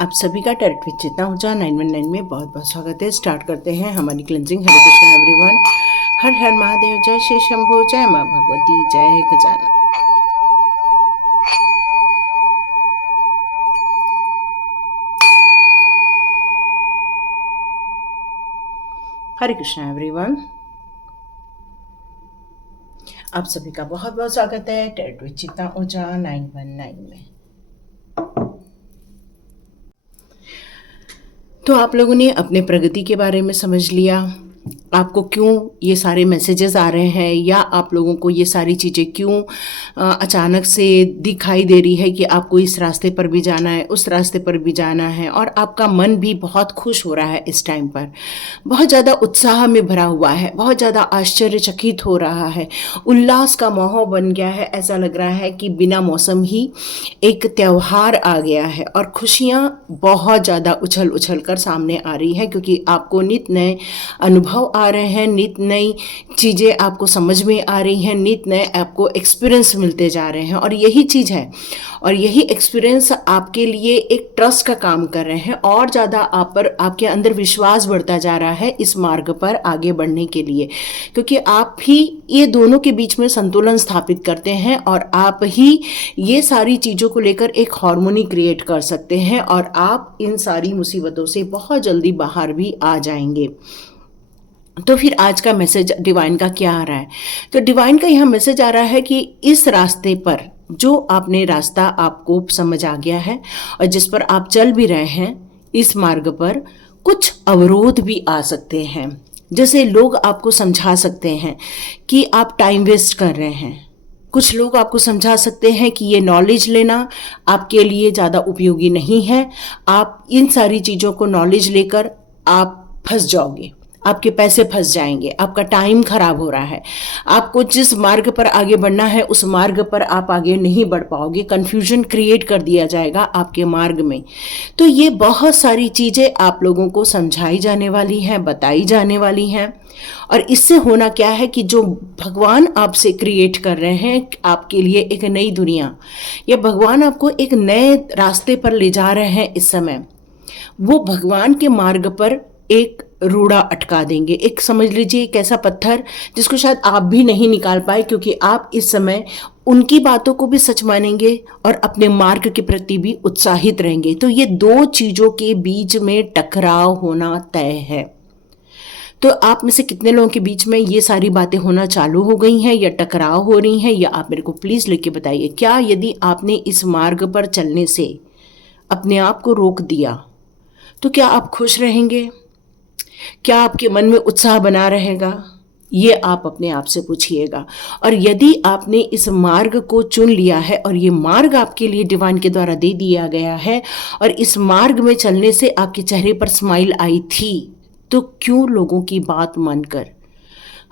आप सभी का टैरेट विद चेतना ऊर्जा 919 में बहुत बहुत स्वागत है। स्टार्ट करते हैं हमारी क्लेंजिंग। हरे कृष्णा एवरीवन। हर हर महादेव। जय श्री शंभू। जय माँ भगवती। जय गजानन। हरे कृष्णा एवरीवन। आप सभी का बहुत बहुत स्वागत है टैरेट विद चेतना ऊर्जा 919 में। तो आप लोगों ने अपने प्रगति के बारे में समझ लिया, आपको क्यों ये सारे मैसेजेस आ रहे हैं, या आप लोगों को ये सारी चीज़ें क्यों अचानक से दिखाई दे रही है कि आपको इस रास्ते पर भी जाना है, उस रास्ते पर भी जाना है, और आपका मन भी बहुत खुश हो रहा है इस टाइम पर, बहुत ज़्यादा उत्साह में भरा हुआ है, बहुत ज़्यादा आश्चर्यचकित हो रहा है, उल्लास का माहौल बन गया है। ऐसा लग रहा है कि बिना मौसम ही एक त्यौहार आ गया है और खुशियाँ बहुत ज़्यादा उछल उछल कर सामने आ रही हैं, क्योंकि आपको नित नए अनुभव आ रहे हैं, नित नई चीज़ें आपको समझ में आ रही हैं, नित नए आपको एक्सपीरियंस मिलते जा रहे हैं। और यही चीज़ है, और यही एक्सपीरियंस आपके लिए एक ट्रस्ट का काम कर रहे हैं, और ज़्यादा आप पर, आपके अंदर विश्वास बढ़ता जा रहा है इस मार्ग पर आगे बढ़ने के लिए, क्योंकि आप ही ये दोनों के बीच में संतुलन स्थापित करते हैं, और आप ही ये सारी चीज़ों को लेकर एक हार्मोनी क्रिएट कर सकते हैं, और आप इन सारी मुसीबतों से बहुत जल्दी बाहर भी आ जाएंगे। तो फिर आज का मैसेज डिवाइन का क्या आ रहा है? तो डिवाइन का यहाँ मैसेज आ रहा है कि इस रास्ते पर, जो आपने रास्ता आपको समझ आ गया है और जिस पर आप चल भी रहे हैं, इस मार्ग पर कुछ अवरोध भी आ सकते हैं। जैसे लोग आपको समझा सकते हैं कि आप टाइम वेस्ट कर रहे हैं, कुछ लोग आपको समझा सकते हैं कि ये नॉलेज लेना आपके लिए ज़्यादा उपयोगी नहीं है, आप इन सारी चीज़ों को नॉलेज लेकर आप फंस जाओगे, आपके पैसे फंस जाएंगे, आपका टाइम खराब हो रहा है, आपको जिस मार्ग पर आगे बढ़ना है उस मार्ग पर आप आगे नहीं बढ़ पाओगे, कन्फ्यूजन क्रिएट कर दिया जाएगा आपके मार्ग में। तो ये बहुत सारी चीज़ें आप लोगों को समझाई जाने वाली हैं, बताई जाने वाली हैं, और इससे होना क्या है कि जो भगवान आपसे क्रिएट कर रहे हैं आपके लिए एक नई दुनिया, या भगवान आपको एक नए रास्ते पर ले जा रहे हैं इस समय, वो भगवान के मार्ग पर एक रूढ़ा अटका देंगे। एक समझ लीजिए एक ऐसा पत्थर जिसको शायद आप भी नहीं निकाल पाए, क्योंकि आप इस समय उनकी बातों को भी सच मानेंगे और अपने मार्ग के प्रति भी उत्साहित रहेंगे। तो ये दो चीज़ों के बीच में टकराव होना तय है। तो आप में से कितने लोगों के बीच में ये सारी बातें होना चालू हो गई हैं, या टकराव हो रही हैं, या आप मेरे को प्लीज़ लिख के बताइए। क्या यदि आपने इस मार्ग पर चलने से अपने आप को रोक दिया तो क्या आप खुश रहेंगे? क्या आपके मन में उत्साह बना रहेगा? ये आप अपने आप से पूछिएगा। और यदि आपने इस मार्ग को चुन लिया है और ये मार्ग आपके लिए डिवाइन के द्वारा दे दिया गया है, और इस मार्ग में चलने से आपके चेहरे पर स्माइल आई थी, तो क्यों लोगों की बात मानकर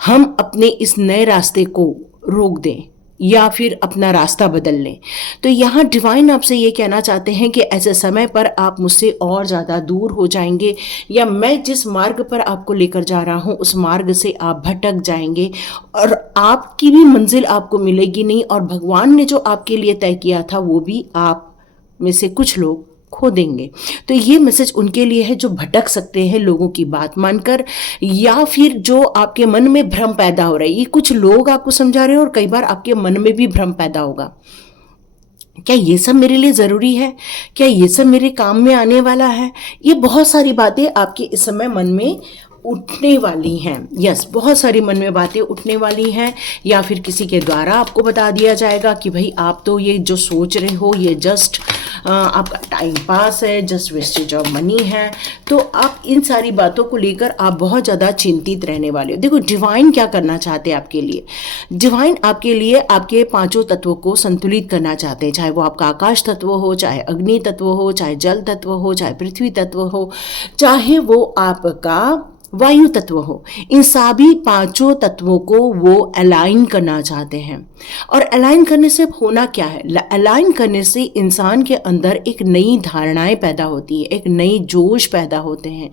हम अपने इस नए रास्ते को रोक दें या फिर अपना रास्ता बदल लें? तो यहाँ डिवाइन आपसे ये कहना चाहते हैं कि ऐसे समय पर आप मुझसे और ज़्यादा दूर हो जाएंगे, या मैं जिस मार्ग पर आपको लेकर जा रहा हूँ उस मार्ग से आप भटक जाएंगे, और आपकी भी मंजिल आपको मिलेगी नहीं, और भगवान ने जो आपके लिए तय किया था वो भी आप में से कुछ लोग खो देंगे। तो ये मैसेज उनके लिए है जो भटक सकते हैं लोगों की बात मानकर, या फिर जो आपके मन में भ्रम पैदा हो रहा है। ये कुछ लोग आपको समझा रहे हैं और कई बार आपके मन में भी भ्रम पैदा होगा, क्या ये सब मेरे लिए ज़रूरी है, क्या ये सब मेरे काम में आने वाला है? ये बहुत सारी बातें आपके इस समय मन में उठने वाली हैं। यस, बहुत सारी मन में बातें उठने वाली हैं, या फिर किसी के द्वारा आपको बता दिया जाएगा कि भाई आप तो ये जो सोच रहे हो ये जस्ट आपका टाइम पास है, जस्ट वेस्टेज ऑफ मनी है। तो आप इन सारी बातों को लेकर आप बहुत ज़्यादा चिंतित रहने वाले हो। देखो डिवाइन क्या करना चाहते हैं आपके लिए। डिवाइन आपके लिए आपके पांचों तत्वों को संतुलित करना चाहते हैं, चाहे वो आपका आकाश तत्व हो, चाहे अग्नि तत्व हो, चाहे जल तत्व हो, चाहे पृथ्वी तत्व हो, चाहे वो आपका वायु तत्व हो, इन सभी पांचों तत्वों को वो अलाइन करना चाहते हैं। और अलाइन करने से होना क्या है, अलाइन करने से इंसान के अंदर एक नई धारणाएं पैदा होती है, एक नई जोश पैदा होते हैं,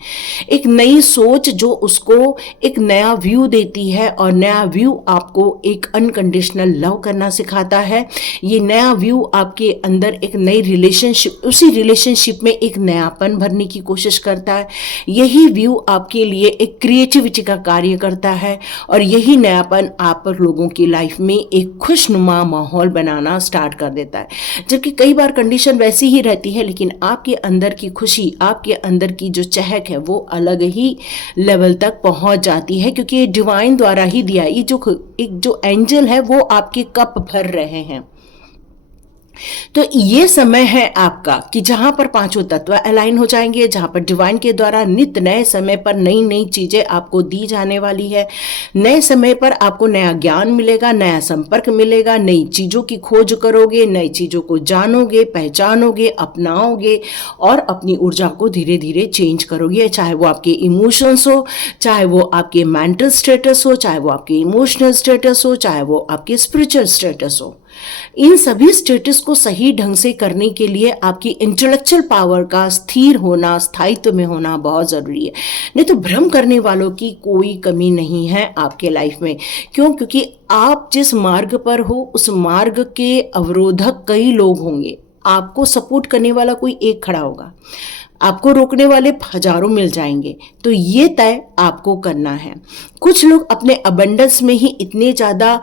एक नई सोच जो उसको एक नया व्यू देती है। और नया व्यू आपको एक अनकंडीशनल लव करना सिखाता है। ये नया व्यू आपके अंदर एक नई रिलेशनशिप, उसी रिलेशनशिप में एक नयापन भरने की कोशिश करता है। यही व्यू आपके लिए एक क्रिएटिविटी का कार्य करता है और यही नयापन आप लोगों की लाइफ में एक खुशनुमा माहौल बनाना स्टार्ट कर देता है। जबकि कई बार कंडीशन वैसी ही रहती है, लेकिन आपके अंदर की खुशी, आपके अंदर की जो चहक है वो अलग ही लेवल तक पहुंच जाती है, क्योंकि ये डिवाइन द्वारा ही दिया। ये जो एंजल है वो आपके कप भर रहे हैं। तो ये समय है आपका कि जहां पर पांचों तत्व अलाइन हो जाएंगे, जहां पर डिवाइन के द्वारा नित्य नए समय पर नई नई चीजें आपको दी जाने वाली है। नए समय पर आपको नया ज्ञान मिलेगा, नया संपर्क मिलेगा, नई चीजों की खोज करोगे, नई चीजों को जानोगे, पहचानोगे, अपनाओगे और अपनी ऊर्जा को धीरे धीरे चेंज करोगे। चाहे वो आपके इमोशंस हो, चाहे वो आपके मेंटल स्टेटस हो, चाहे वो आपके इमोशनल स्टेटस हो, चाहे वो आपके स्पिरिचुअल स्टेटस हो। इन सभी स्टेटस को सही ढंग से करने के लिए आपकी इंटेलेक्चुअल पावर का स्थिर होना, स्थायित्व में होना बहुत ज़रूरी है। नहीं तो भ्रम करने वालों की कोई कमी नहीं है आपके लाइफ में। क्यों? क्योंकि आप जिस मार्ग पर हो उस मार्ग के अवरोधक कई लोग होंगे। आपको सपोर्ट करने वाला कोई एक खड़ा होगा, आपको रोकने वाले हजारों मिल जाएंगे। तो ये तय आपको करना है। कुछ लोग अपने अबंडेंस में ही इतने ज़्यादा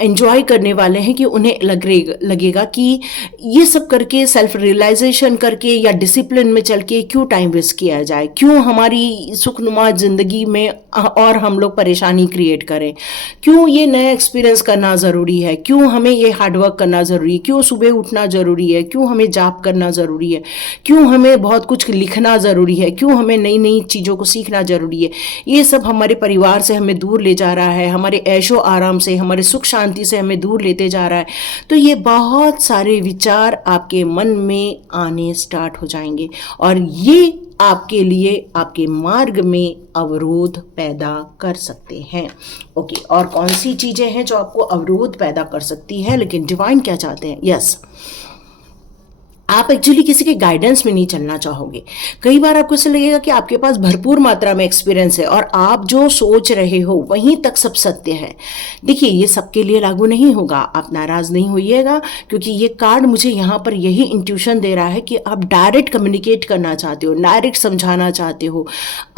एंजॉय करने वाले हैं कि उन्हें लगेगा कि ये सब करके, सेल्फ रियलाइजेशन करके या डिसिप्लिन में चल के क्यों टाइम वेस्ट किया जाए, क्यों हमारी सुखनुमा ज़िंदगी में और हम लोग परेशानी क्रिएट करें, क्यों ये नया एक्सपीरियंस करना ज़रूरी है, क्यों हमें ये हार्डवर्क करना ज़रूरी है, क्यों सुबह उठना ज़रूरी है, क्यों हमें जाप करना ज़रूरी है, क्यों हमें बहुत कुछ लिखना ज़रूरी है, क्यों हमें नई नई चीज़ों को सीखना ज़रूरी है। ये सब हमारे परिवार से हमें दूर ले जा रहा है, हमारे ऐशो आराम से, हमारे सुख शांति से हमें दूर लेते जा रहा है। तो ये बहुत सारे विचार आपके मन में आने स्टार्ट हो जाएंगे और ये आपके लिए, आपके मार्ग में अवरोध पैदा कर सकते हैं। ओके, और कौन सी चीज़ें हैं जो आपको अवरोध पैदा कर सकती है? लेकिन डिवाइन क्या चाहते हैं? यस, आप एक्चुअली किसी के गाइडेंस में नहीं चलना चाहोगे। कई बार आपको ऐसा लगेगा कि आपके पास भरपूर मात्रा में एक्सपीरियंस है और आप जो सोच रहे हो वहीं तक सब सत्य है। देखिए, ये सबके लिए लागू नहीं होगा, आप नाराज नहीं होइएगा, क्योंकि ये कार्ड मुझे यहाँ पर यही इंट्यूशन दे रहा है कि आप डायरेक्ट कम्युनिकेट करना चाहते हो, डायरेक्ट समझाना चाहते हो,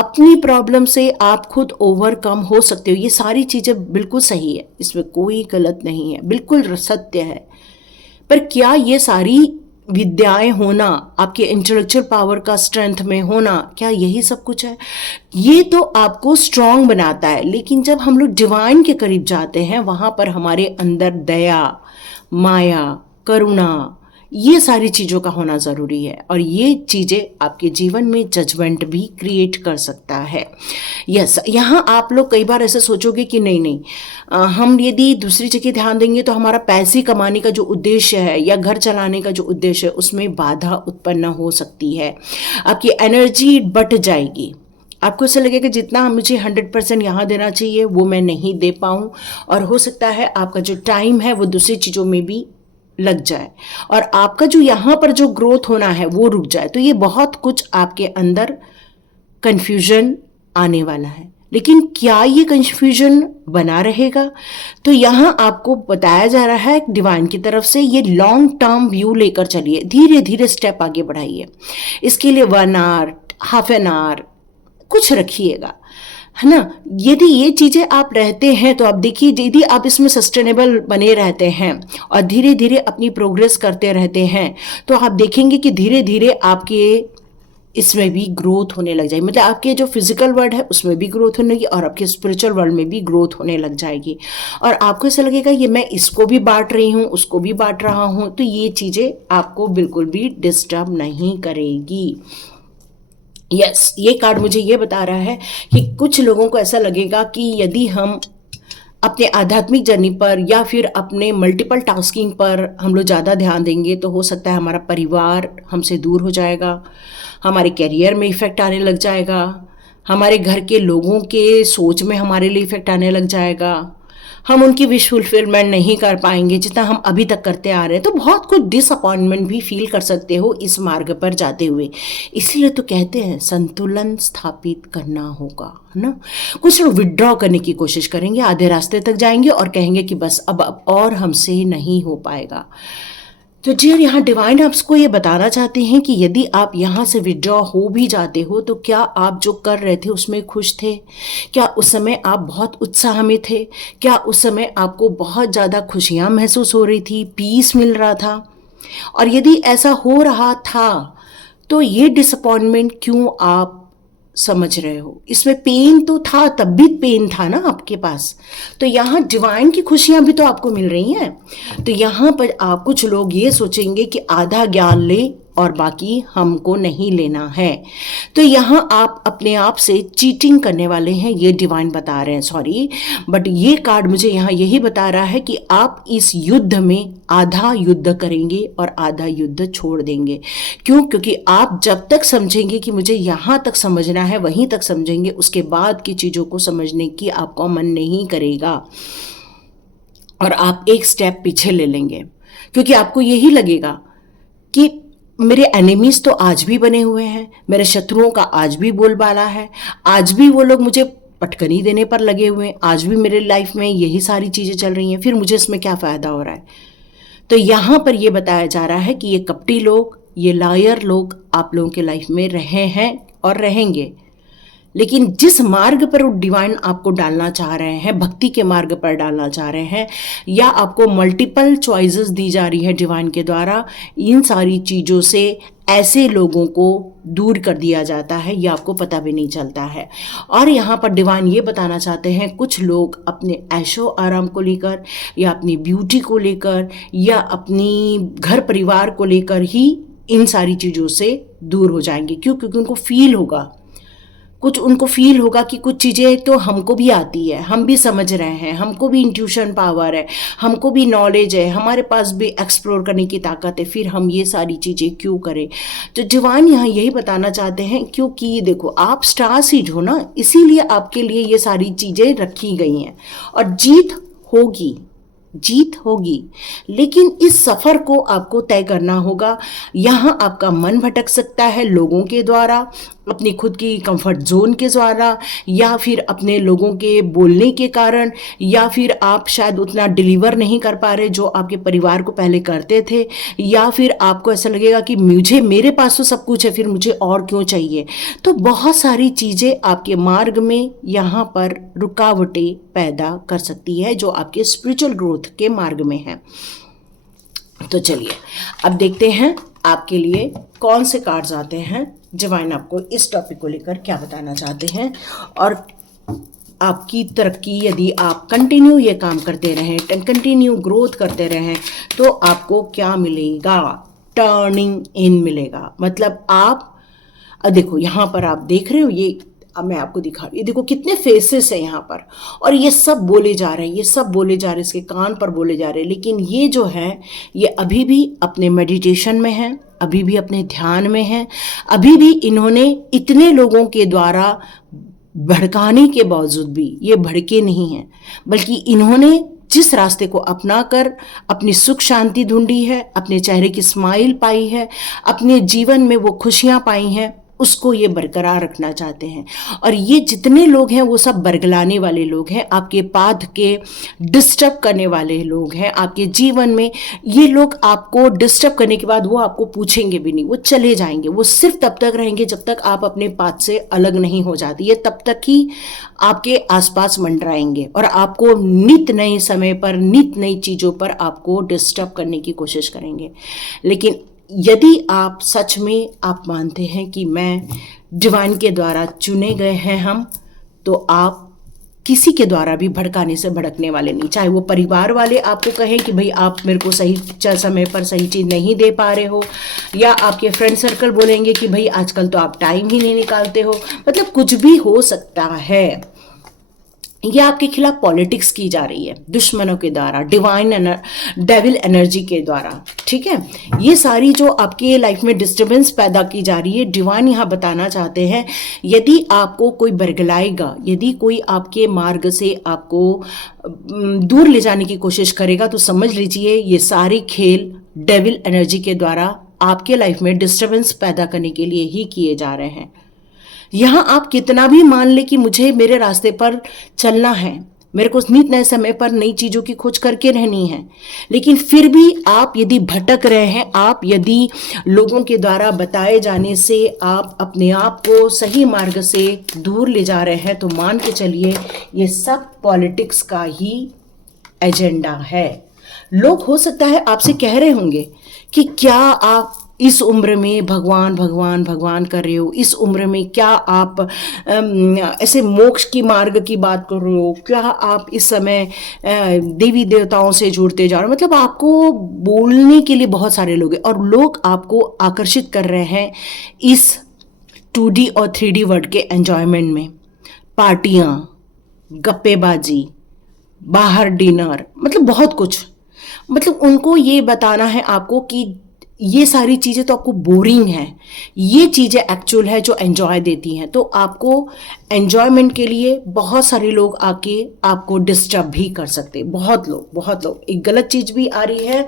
अपनी प्रॉब्लम से आप खुद ओवरकम हो सकते हो। ये सारी चीज़ें बिल्कुल सही है, इसमें कोई गलत नहीं है, बिल्कुल सत्य है। पर क्या ये सारी विद्याएं होना, आपके इंटेलेक्चुअल पावर का स्ट्रेंथ में होना, क्या यही सब कुछ है? ये तो आपको स्ट्रांग बनाता है, लेकिन जब हम लोग डिवाइन के करीब जाते हैं वहां पर हमारे अंदर दया, माया, करुणा, ये सारी चीज़ों का होना ज़रूरी है। और ये चीज़ें आपके जीवन में जजमेंट भी क्रिएट कर सकता है। यस, यहाँ आप लोग कई बार ऐसे सोचोगे कि नहीं, हम यदि दूसरी जगह ध्यान देंगे तो हमारा पैसे कमाने का जो उद्देश्य है या घर चलाने का जो उद्देश्य है उसमें बाधा उत्पन्न हो सकती है, आपकी एनर्जी बट जाएगी। आपको ऐसा लगेगा जितना मुझे 100% यहाँ देना चाहिए वो मैं नहीं दे पाऊँ, और हो सकता है आपका जो टाइम है वो दूसरी चीज़ों में भी लग जाए और आपका जो यहाँ पर जो ग्रोथ होना है वो रुक जाए। तो ये बहुत कुछ आपके अंदर कंफ्यूजन आने वाला है। लेकिन क्या ये कंफ्यूजन बना रहेगा? तो यहाँ आपको बताया जा रहा है डिवाइन की तरफ से, ये लॉन्ग टर्म व्यू लेकर चलिए, धीरे धीरे स्टेप आगे बढ़ाइए। इसके लिए 1 आवर, हाफ एन आवर कुछ रखिएगा, है ना। यदि ये चीज़ें आप रहते हैं तो आप देखिए, यदि आप इसमें सस्टेनेबल बने रहते हैं और धीरे धीरे अपनी प्रोग्रेस करते रहते हैं तो आप देखेंगे कि धीरे धीरे आपके इसमें भी ग्रोथ होने लग जाएगी। मतलब आपके जो फिजिकल वर्ल्ड है उसमें भी ग्रोथ होने लगी और आपके स्पिरिचुअल वर्ल्ड में भी ग्रोथ होने लग जाएगी। और आपको ऐसा लगेगा ये मैं इसको भी बांट रही हूँ, उसको भी बांट रहा हूँ, तो ये चीज़ें आपको बिल्कुल भी डिस्टर्ब नहीं करेगी। यस, ये कार्ड मुझे ये बता रहा है कि कुछ लोगों को ऐसा लगेगा कि यदि हम अपने आध्यात्मिक जर्नी पर या फिर अपने मल्टीपल टास्किंग पर हम लोग ज़्यादा ध्यान देंगे तो हो सकता है हमारा परिवार हमसे दूर हो जाएगा, हमारे करियर में इफ़ेक्ट आने लग जाएगा, हमारे घर के लोगों के सोच में हमारे लिए इफेक्ट आने लग जाएगा, हम उनकी विश फुलफिलमेंट नहीं कर पाएंगे जितना हम अभी तक करते आ रहे हैं, तो बहुत कुछ डिसअपॉइंटमेंट भी फील कर सकते हो इस मार्ग पर जाते हुए। इसलिए तो कहते हैं संतुलन स्थापित करना होगा, है ना। कुछ लोग विड्रॉ करने की कोशिश करेंगे, आधे रास्ते तक जाएंगे और कहेंगे कि बस अब और हमसे नहीं हो पाएगा। तो डियर, यहाँ डिवाइन आपको ये बताना चाहते हैं कि यदि आप यहाँ से विड्रॉ हो भी जाते हो तो क्या आप जो कर रहे थे उसमें खुश थे? क्या उस समय आप बहुत उत्साह में थे? क्या उस समय आपको बहुत ज़्यादा खुशियाँ महसूस हो रही थी, पीस मिल रहा था? और यदि ऐसा हो रहा था तो ये डिसअपॉइंटमेंट क्यों आप समझ रहे हो? इसमें पेन तो था, तब भी पेन था ना आपके पास। तो यहाँ डिवाइन की खुशियां भी तो आपको मिल रही हैं। तो यहाँ पर आप कुछ लोग ये सोचेंगे कि आधा ज्ञान ले और बाकी हमको नहीं लेना है। तो यहाँ आप अपने आप से चीटिंग करने वाले हैं, ये डिवाइन बता रहे हैं। सॉरी, बट ये कार्ड मुझे यहाँ यही बता रहा है कि आप इस युद्ध में आधा युद्ध करेंगे और आधा युद्ध छोड़ देंगे। क्यों? क्योंकि आप जब तक समझेंगे कि मुझे यहाँ तक समझना है वहीं तक समझेंगे, उसके बाद की चीज़ों को समझने की आपका मन नहीं करेगा और आप एक स्टेप पीछे ले लेंगे। क्योंकि आपको यही लगेगा कि मेरे एनिमीज तो आज भी बने हुए हैं, मेरे शत्रुओं का आज भी बोलबाला है, आज भी वो लोग मुझे पटकनी देने पर लगे हुए हैं, आज भी मेरे लाइफ में यही सारी चीज़ें चल रही हैं, फिर मुझे इसमें क्या फ़ायदा हो रहा है? तो यहाँ पर ये बताया जा रहा है कि ये कपटी लोग, ये लायर लोग आप लोगों के लाइफ में रहे हैं और रहेंगे। लेकिन जिस मार्ग पर वो डिवाइन आपको डालना चाह रहे हैं, भक्ति के मार्ग पर डालना चाह रहे हैं, या आपको मल्टीपल चॉइसेस दी जा रही है डिवाइन के द्वारा, इन सारी चीज़ों से ऐसे लोगों को दूर कर दिया जाता है, ये आपको पता भी नहीं चलता है। और यहाँ पर डिवाइन ये बताना चाहते हैं कुछ लोग अपने ऐशो आराम को लेकर या अपनी ब्यूटी को लेकर या अपनी घर परिवार को लेकर ही इन सारी चीज़ों से दूर हो जाएंगे। क्यों? क्योंकि उनको फील होगा कि कुछ चीज़ें तो हमको भी आती है, हम भी समझ रहे हैं, हमको भी इंट्यूशन पावर है, हमको भी नॉलेज है, हमारे पास भी एक्सप्लोर करने की ताकत है, फिर हम ये सारी चीज़ें क्यों करें। तो डिवाइन यहाँ यही बताना चाहते हैं, क्योंकि देखो आप स्टार सीड हो ना, इसीलिए आपके लिए ये सारी चीज़ें रखी गई हैं और जीत होगी। लेकिन इस सफ़र को आपको तय करना होगा। यहाँ आपका मन भटक सकता है लोगों के द्वारा, अपनी खुद की कंफर्ट जोन के द्वारा, या फिर अपने लोगों के बोलने के कारण, या फिर आप शायद उतना डिलीवर नहीं कर पा रहे जो आपके परिवार को पहले करते थे, या फिर आपको ऐसा लगेगा कि मेरे पास तो सब कुछ है, फिर मुझे और क्यों चाहिए। तो बहुत सारी चीज़ें आपके मार्ग में यहाँ पर रुकावटें पैदा कर सकती है जो आपके स्पिरिचुअल ग्रोथ के मार्ग में है। तो चलिए अब देखते हैं आपके लिए कौन से कार्ड्स आते हैं, डिवाइन आपको इस टॉपिक को लेकर क्या बताना चाहते हैं, और आपकी तरक्की, यदि आप कंटिन्यू ये काम करते रहें, कंटिन्यू ग्रोथ करते रहें, तो आपको क्या मिलेगा? टर्निंग इन मिलेगा। मतलब आप देखो यहाँ पर आप देख रहे हो, ये अब मैं आपको दिखा रही हूँ, देखो कितने फेसेस हैं यहाँ पर, और ये सब बोले जा रहे हैं, इसके कान पर बोले जा रहे हैं। लेकिन ये जो है ये अभी भी अपने मेडिटेशन में है, अभी भी अपने ध्यान में है, अभी भी इन्होंने इतने लोगों के द्वारा भड़काने के बावजूद भी ये भड़के नहीं हैं, बल्कि इन्होंने जिस रास्ते को अपनाकर अपनी सुख शांति ढूंढी है, अपने चेहरे की स्माइल पाई है, अपने जीवन में वो खुशियाँ पाई हैं, उसको ये बरकरार रखना चाहते हैं। और ये जितने लोग हैं वो सब बरगलाने वाले लोग हैं, आपके पाथ के डिस्टर्ब करने वाले लोग हैं आपके जीवन में। ये लोग आपको डिस्टर्ब करने के बाद वो आपको पूछेंगे भी नहीं, वो चले जाएंगे। वो सिर्फ तब तक रहेंगे जब तक आप अपने पाथ से अलग नहीं हो जाती, ये तब तक ही आपके आसपास मंडराएंगे और आपको नित नए समय पर, नित नई चीज़ों पर आपको डिस्टर्ब करने की कोशिश करेंगे। लेकिन यदि आप सच में आप मानते हैं कि मैं डिवाइन के द्वारा चुने गए हैं हम, तो आप किसी के द्वारा भी भड़काने से भड़कने वाले नहीं। चाहे वो परिवार वाले आपको कहें कि भाई आप मेरे को सही समय पर सही चीज़ नहीं दे पा रहे हो, या आपके फ्रेंड सर्कल बोलेंगे कि भाई आजकल तो आप टाइम ही नहीं निकालते हो, मतलब कुछ भी हो सकता है। ये आपके खिलाफ पॉलिटिक्स की जा रही है दुश्मनों के द्वारा, डेविल एनर्जी के द्वारा, ठीक है। ये सारी जो आपके लाइफ में डिस्टर्बेंस पैदा की जा रही है, डिवाइन यहाँ बताना चाहते हैं यदि आपको कोई बरगलाएगा, यदि कोई आपके मार्ग से आपको दूर ले जाने की कोशिश करेगा, तो समझ लीजिए ये सारे खेल डेविल एनर्जी के द्वारा आपके लाइफ में डिस्टर्बेंस पैदा करने के लिए ही किए जा रहे हैं। यहाँ आप कितना भी मान ले कि मुझे मेरे रास्ते पर चलना है, मेरे को नित नए समय पर नई चीज़ों की खोज करके रहनी है, लेकिन फिर भी आप यदि भटक रहे हैं, आप यदि लोगों के द्वारा बताए जाने से आप अपने आप को सही मार्ग से दूर ले जा रहे हैं, तो मान के चलिए ये सब पॉलिटिक्स का ही एजेंडा है। लोग हो सकता है आपसे कह रहे होंगे कि क्या आप इस उम्र में भगवान भगवान भगवान कर रहे हो, इस उम्र में क्या आप ऐसे मोक्ष की मार्ग की बात कर रहे हो, क्या आप इस समय देवी देवताओं से जुड़ते जा रहे हो। मतलब आपको बोलने के लिए बहुत सारे लोग हैं और लोग आपको आकर्षित कर रहे हैं इस 2D और 3D वर्ल्ड के एंजॉयमेंट में। पार्टियाँ, गप्पेबाजी, बाहर डिनर, मतलब बहुत कुछ। मतलब उनको ये बताना है आपको कि ये सारी चीज़ें तो आपको बोरिंग हैं, ये चीज़ें एक्चुअल है जो एंजॉय देती हैं। तो आपको एंजॉयमेंट के लिए बहुत सारे लोग आके आपको डिस्टर्ब भी कर सकते हैं। बहुत लोग एक गलत चीज़ भी आ रही है,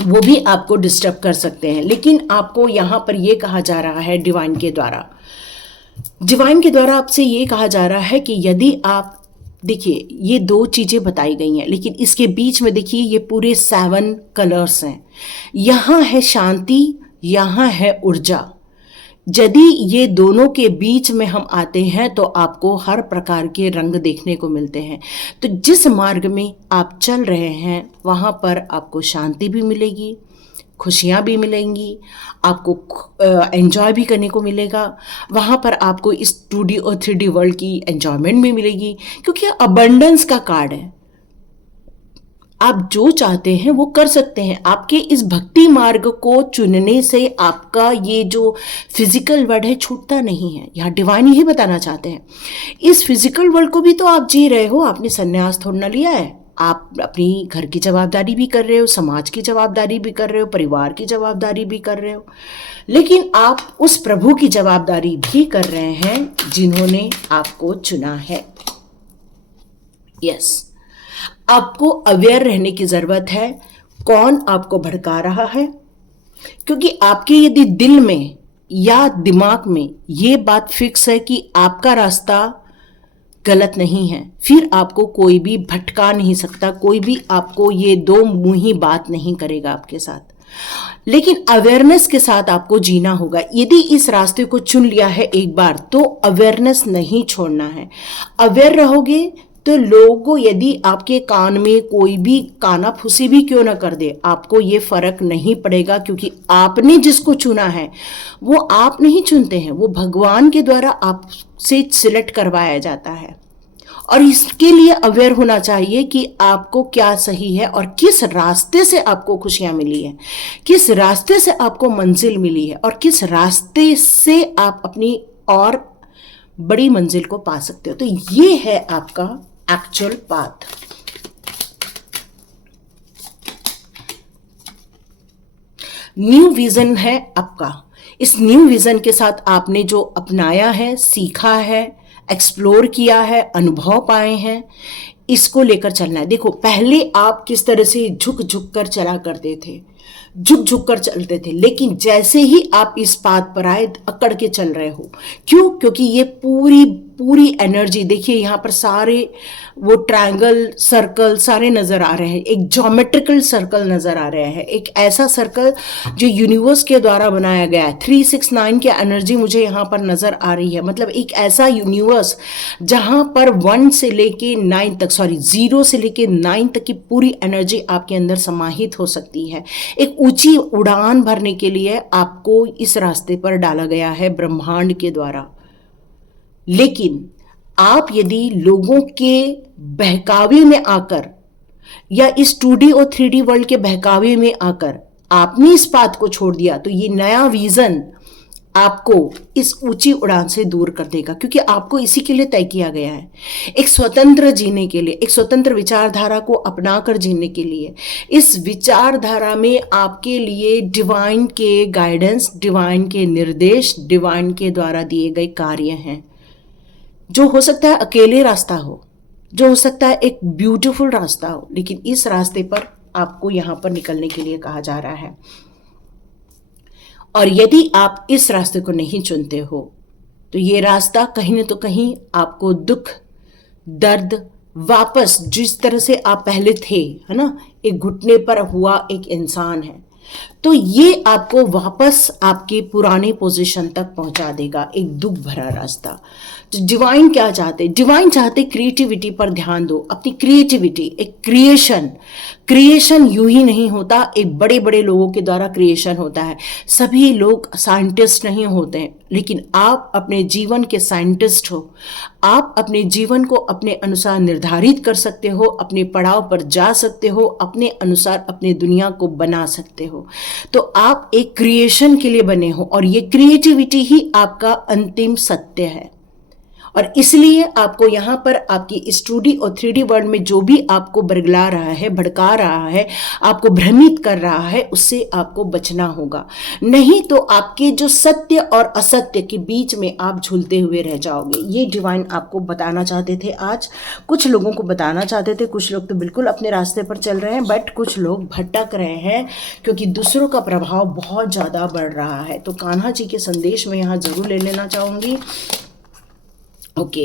वो भी आपको डिस्टर्ब कर सकते हैं। लेकिन आपको यहाँ पर ये कहा जा रहा है डिवाइन के द्वारा आपसे ये कहा जा रहा है कि यदि आप देखिए, ये 2 चीज़ें बताई गई हैं, लेकिन इसके बीच में देखिए ये पूरे 7 कलर्स हैं। यहाँ है शांति, यहाँ है ऊर्जा। यदि ये दोनों के बीच में हम आते हैं तो आपको हर प्रकार के रंग देखने को मिलते हैं। तो जिस मार्ग में आप चल रहे हैं वहाँ पर आपको शांति भी मिलेगी, खुशियाँ भी मिलेंगी, आपको एंजॉय भी करने को मिलेगा। वहाँ पर आपको इस 2D और 3D वर्ल्ड की एंजॉयमेंट भी मिलेगी, क्योंकि अबंडेंस का कार्ड है। आप जो चाहते हैं वो कर सकते हैं। आपके इस भक्ति मार्ग को चुनने से आपका ये जो फिजिकल वर्ल्ड है छूटता नहीं है। यहाँ डिवाइन यही बताना चाहते हैं, इस फिजिकल वर्ल्ड को भी तो आप जी रहे हो, आपने संन्यास थोड़ा ना लिया है। आप अपनी घर की जवाबदारी भी कर रहे हो, समाज की जवाबदारी भी कर रहे हो, परिवार की जवाबदारी भी कर रहे हो, लेकिन आप उस प्रभु की जवाबदारी भी कर रहे हैं जिन्होंने आपको चुना है। यस, आपको अवेयर रहने की ज़रूरत है कौन आपको भड़का रहा है, क्योंकि आपके यदि दिल में या दिमाग में ये बात फिक्स है कि आपका रास्ता गलत नहीं है, फिर आपको कोई भी भटका नहीं सकता, कोई भी आपको ये 2 मुंही बात नहीं करेगा आपके साथ। लेकिन अवेयरनेस के साथ आपको जीना होगा। यदि इस रास्ते को चुन लिया है एक बार, तो अवेयरनेस नहीं छोड़ना है। अवेयर रहोगे तो लोगों, यदि आपके कान में कोई भी काना फूसी भी क्यों ना कर दे, आपको ये फर्क नहीं पड़ेगा, क्योंकि आपने जिसको चुना है वो आप नहीं चुनते हैं, वो भगवान के द्वारा आपसे सिलेक्ट करवाया जाता है। और इसके लिए अवेयर होना चाहिए कि आपको क्या सही है और किस रास्ते से आपको खुशियां मिली है, किस रास्ते से आपको मंजिल मिली है, और किस रास्ते से आप अपनी और बड़ी मंजिल को पा सकते हो। तो ये है आपका एक्चुअल पाथ। न्यू विजन है आपका। इस न्यू विजन के साथ आपने जो अपनाया है, सीखा है, एक्सप्लोर किया है, अनुभव पाए हैं, इसको लेकर चलना है। देखो, पहले आप किस तरह से झुक झुक कर चला करते थे, झुक झुक कर चलते थे, लेकिन जैसे ही आप इस पाथ पर आए अकड़ के चल रहे हो। क्यों? क्योंकि ये पूरी एनर्जी, देखिए यहाँ पर सारे वो ट्रायंगल, सर्कल सारे नज़र आ रहे हैं, एक ज्योमेट्रिकल सर्कल नज़र आ रहे हैं, एक ऐसा सर्कल जो यूनिवर्स के द्वारा बनाया गया है। 369 की एनर्जी मुझे यहाँ पर नज़र आ रही है। मतलब एक ऐसा यूनिवर्स जहाँ पर 1 से लेके 9 तक, 0 से लेके 9 तक की पूरी एनर्जी आपके अंदर समाहित हो सकती है। एक ऊंची उड़ान भरने के लिए आपको इस रास्ते पर डाला गया है ब्रह्मांड के द्वारा। लेकिन आप यदि लोगों के बहकावे में आकर या इस 2D और 3D वर्ल्ड के बहकावे में आकर आपने इस बात को छोड़ दिया, तो ये नया विजन आपको इस ऊंची उड़ान से दूर कर देगा, क्योंकि आपको इसी के लिए तय किया गया है, एक स्वतंत्र जीने के लिए, एक स्वतंत्र विचारधारा को अपनाकर जीने के लिए। इस विचारधारा में आपके लिए डिवाइन के गाइडेंस, डिवाइन के निर्देश, डिवाइन के द्वारा दिए गए कार्य हैं, जो हो सकता है अकेले रास्ता हो, जो हो सकता है एक ब्यूटीफुल रास्ता हो, लेकिन इस रास्ते पर आपको यहां पर निकलने के लिए कहा जा रहा है। और यदि आप इस रास्ते को नहीं चुनते हो तो ये रास्ता कहीं न तो कहीं आपको दुख, दर्द, वापस जिस तरह से आप पहले थे, है ना, एक घुटने पर हुआ एक इंसान है, तो ये आपको वापस आपके पुराने पोजीशन तक पहुंचा देगा, एक दुख भरा रास्ता। तो डिवाइन क्या चाहते? डिवाइन चाहते क्रिएटिविटी पर ध्यान दो, अपनी क्रिएटिविटी, एक क्रिएशन यूं ही नहीं होता, एक बड़े बड़े लोगों के द्वारा क्रिएशन होता है। सभी लोग साइंटिस्ट नहीं होते हैं, लेकिन आप अपने जीवन के साइंटिस्ट हो। आप अपने जीवन को अपने अनुसार निर्धारित कर सकते हो, अपने पड़ाव पर जा सकते हो, अपने अनुसार अपने दुनिया को बना सकते हो। तो आप एक क्रिएशन के लिए बने हो, और ये क्रिएटिविटी ही आपका अंतिम सत्य है। और इसलिए आपको यहाँ पर आपकी इस 2D और 3D वर्ल्ड में जो भी आपको बरगला रहा है, भड़का रहा है, आपको भ्रमित कर रहा है, उससे आपको बचना होगा। नहीं तो आपके जो सत्य और असत्य के बीच में आप झूलते हुए रह जाओगे। ये डिवाइन आपको बताना चाहते थे आज, कुछ लोगों को बताना चाहते थे। कुछ लोग तो बिल्कुल अपने रास्ते पर चल रहे हैं, बट कुछ लोग भटक रहे हैं, क्योंकि दूसरों का प्रभाव बहुत ज़्यादा बढ़ रहा है। तो कान्हा जी के संदेश में यहाँ जरूर ले लेना चाहूँगी। ओके,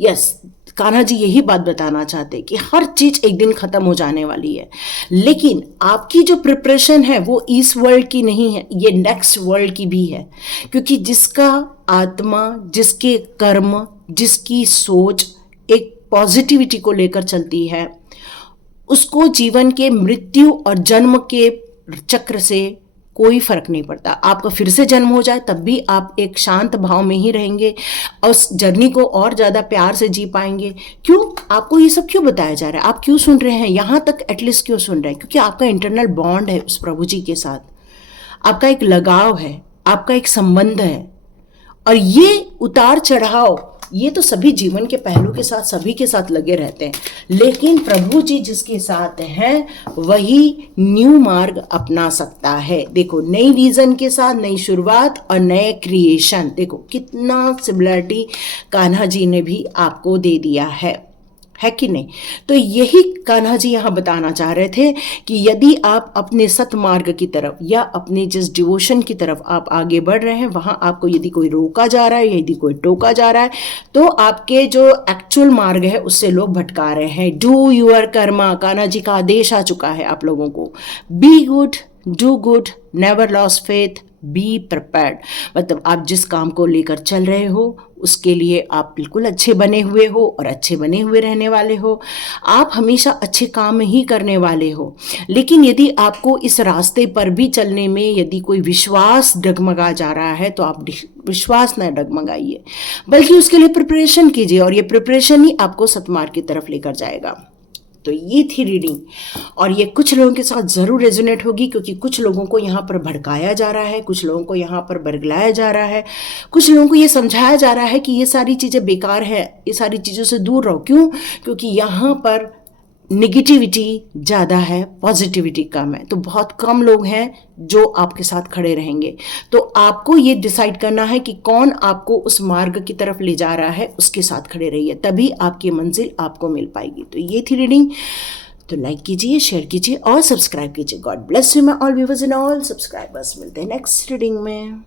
यस, कान्हा जी यही बात बताना चाहते कि हर चीज एक दिन खत्म हो जाने वाली है, लेकिन आपकी जो प्रिपरेशन है वो इस वर्ल्ड की नहीं है, ये नेक्स्ट वर्ल्ड की भी है। क्योंकि जिसका आत्मा, जिसके कर्म, जिसकी सोच एक पॉजिटिविटी को लेकर चलती है, उसको जीवन के मृत्यु और जन्म के चक्र से कोई फर्क नहीं पड़ता। आपका फिर से जन्म हो जाए तब भी आप एक शांत भाव में ही रहेंगे, और उस जर्नी को और ज़्यादा प्यार से जी पाएंगे। क्यों? आपको ये सब क्यों बताया जा रहा है? आप क्यों सुन रहे हैं? यहाँ तक एटलीस्ट क्यों सुन रहे हैं? क्योंकि आपका इंटरनल बॉन्ड है उस प्रभु जी के साथ, आपका एक लगाव है, आपका एक संबंध है। और ये उतार चढ़ाव, ये तो सभी जीवन के पहलू के साथ, सभी के साथ लगे रहते हैं, लेकिन प्रभु जी जिसके साथ हैं वही न्यू मार्ग अपना सकता है। देखो, नई विजन के साथ नई शुरुआत और नए क्रिएशन, देखो कितना सिमिलरिटी कान्हा जी ने भी आपको दे दिया है कि नहीं? तो यही कान्हा जी यहाँ बताना चाह रहे थे कि यदि आप अपने सतमार्ग की तरफ या अपने जिस डिवोशन की तरफ आप आगे बढ़ रहे हैं, वहाँ आपको यदि कोई रोका जा रहा है, यदि कोई टोका जा रहा है, तो आपके जो एक्चुअल मार्ग है उससे लोग भटका रहे हैं। डू यूअर कर्मा, कान्हा जी का आदेश आ चुका है आप लोगों को। Be good, do good, never loss faith, be prepared. मतलब आप जिस काम को लेकर चल रहे हो उसके लिए आप बिल्कुल अच्छे बने हुए हो और अच्छे बने हुए रहने वाले हो। आप हमेशा अच्छे काम ही करने वाले हो। लेकिन यदि आपको इस रास्ते पर भी चलने में यदि कोई विश्वास डगमगा जा रहा है, तो आप विश्वास न डगमगाइए, बल्कि उसके लिए प्रिपरेशन कीजिए, और ये प्रिपरेशन ही आपको सतमार्ग की तरफ लेकर जाएगा। तो ये थी रीडिंग, और ये कुछ लोगों के साथ ज़रूर रेजोनेट होगी, क्योंकि कुछ लोगों को यहाँ पर भड़काया जा रहा है, कुछ लोगों को यहाँ पर बरगलाया जा रहा है, कुछ लोगों को ये समझाया जा रहा है कि ये सारी चीज़ें बेकार है, ये सारी चीज़ों से दूर रहो। क्यों? क्योंकि यहाँ पर निगेटिविटी ज़्यादा है, पॉजिटिविटी कम है। तो बहुत कम लोग हैं जो आपके साथ खड़े रहेंगे। तो आपको ये डिसाइड करना है कि कौन आपको उस मार्ग की तरफ ले जा रहा है, उसके साथ खड़े रहिए, तभी आपकी मंजिल आपको मिल पाएगी। तो ये थी रीडिंग। तो लाइक कीजिए, शेयर कीजिए और सब्सक्राइब कीजिए। God bless you my all viewers and all subscribers. मिलते हैं नेक्स्ट रीडिंग में।